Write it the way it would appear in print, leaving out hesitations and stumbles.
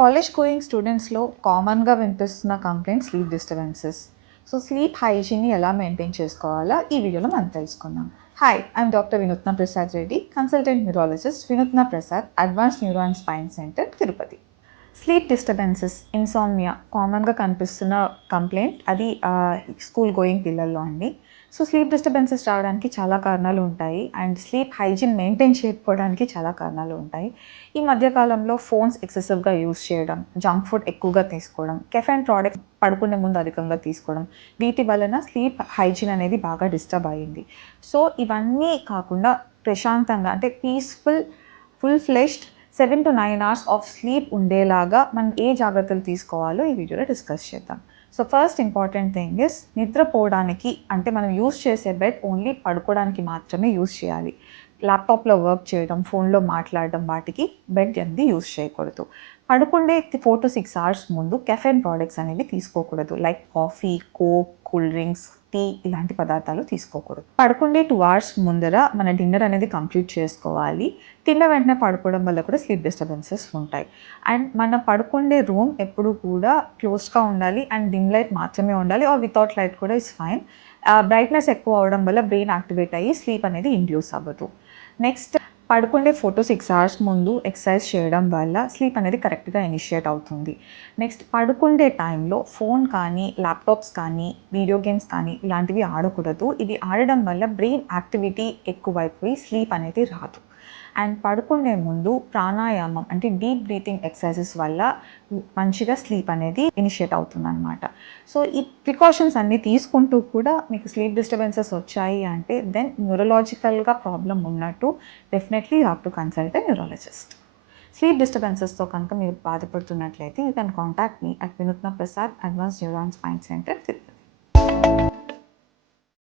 College going స్టూడెంట్స్లో కామన్గా వినిపిస్తున్న complaint sleep disturbances. So sleep హైజీన్ని ఎలా మెయింటైన్ చేసుకోవాలో ఈ వీడియోలో మనం తెలుసుకుందాం. హాయ్, ఐఎమ్ డాక్టర్ వినూత్న ప్రసాద్ రెడ్డి, కన్సల్టెంట్ న్యూరాలజిస్ట్, వినూత్న Prasad advance neuro and spine centre, Tirupati. Sleep disturbances, insomnia కామన్గా కనిపిస్తున్న కంప్లైంట్. అది స్కూల్ గోయింగ్ పిల్లల్లో అండి. సో స్లీప్ డిస్టర్బెన్సెస్ రావడానికి చాలా కారణాలు ఉంటాయి అండ్ స్లీప్ హైజీన్ మెయింటైన్ చేయకపోవడానికి చాలా కారణాలు ఉంటాయి. ఈ మధ్యకాలంలో ఫోన్స్ ఎక్సెసివ్గా యూస్ చేయడం, జంక్ ఫుడ్ ఎక్కువగా తీసుకోవడం, కెఫెన్ ప్రోడక్ట్స్ పడుకునే ముందు అధికంగా తీసుకోవడం, వీటి వలన స్లీప్ హైజీన్ అనేది బాగా డిస్టర్బ్ అయ్యింది. సో ఇవన్నీ కాకుండా ప్రశాంతంగా అంటే full fleshed 7 to 9 hours of sleep ఉండేలాగా మనం ఏ జాగ్రత్తలు తీసుకోవాలో ఈ వీడియోలో డిస్కస్ చేద్దాం. So first important thing is, నిద్రపోవడానికి అంటే మనం యూస్ చేసే బెడ్ ఓన్లీ పడుకోవడానికి మాత్రమే యూస్ చేయాలి. ల్యాప్టాప్లో వర్క్ చేయడం, ఫోన్లో మాట్లాడడం వాటికి బెడ్ అనేది యూస్ చేయకూడదు. పడుకుండే 4 to 6 hours ముందు కెఫెన్ ప్రోడక్ట్స్ అనేవి తీసుకోకూడదు. Like coffee, coke, cool drinks, tea ఇలాంటి పదార్థాలు తీసుకోకూడదు. పడుకుండే 2 hours ముందర మన డిన్నర్ అనేది కంప్లీట్ చేసుకోవాలి. తిన్న వెంటనే పడుకోవడం వల్ల కూడా స్లీప్ డిస్టర్బెన్సెస్ ఉంటాయి. అండ్ మన పడుకుండే రూమ్ ఎప్పుడు కూడా క్లోజ్గా ఉండాలి అండ్ డిమ్ లైట్ మాత్రమే ఉండాలి, ఆర్ వితౌట్ లైట్ కూడా ఇస్ ఫైన్. బ్రైట్నెస్ ఎక్కువ అవడం వల్ల బ్రెయిన్ యాక్టివేట్ అయ్యి స్లీప్ అనేది ఇండ్యూస్ అవ్వదు. నెక్స్ట్, పడుకుండే 4 to 6 hours ముందు ఎక్సర్సైజ్ చేయడం వల్ల స్లీప్ అనేది కరెక్ట్గా ఇనిషియేట్ అవుతుంది. నెక్స్ట్, పడుకుండే టైంలో ఫోన్ కానీ, ల్యాప్టాప్స్ కానీ, వీడియో గేమ్స్ కానీ ఇలాంటివి ఆడకూడదు. ఇది ఆడడం వల్ల బ్రెయిన్ యాక్టివిటీ ఎక్కువైపోయి స్లీప్ అనేది రాదు. అండ్ పడుకునే ముందు ప్రాణాయామం అంటే డీప్ బ్రీతింగ్ ఎక్సర్సైజెస్ వల్ల మంచిగా స్లీప్ అనేది ఇనిషియేట్ అవుతుందన్నమాట. సో ఈ ప్రికాషన్స్ అన్నీ తీసుకుంటూ కూడా మీకు స్లీప్ డిస్టర్బెన్సెస్ వచ్చాయి అంటే దెన్ న్యూరలాజికల్గా ప్రాబ్లం ఉన్నట్టు. Definitely you have to consult a neurologist. Sleep డిస్టర్బెన్సెస్తో కనుక మీరు బాధపడుతున్నట్లయితే you can contact me at Vinutna Prasad advance neuro and spine centre, Tirupati.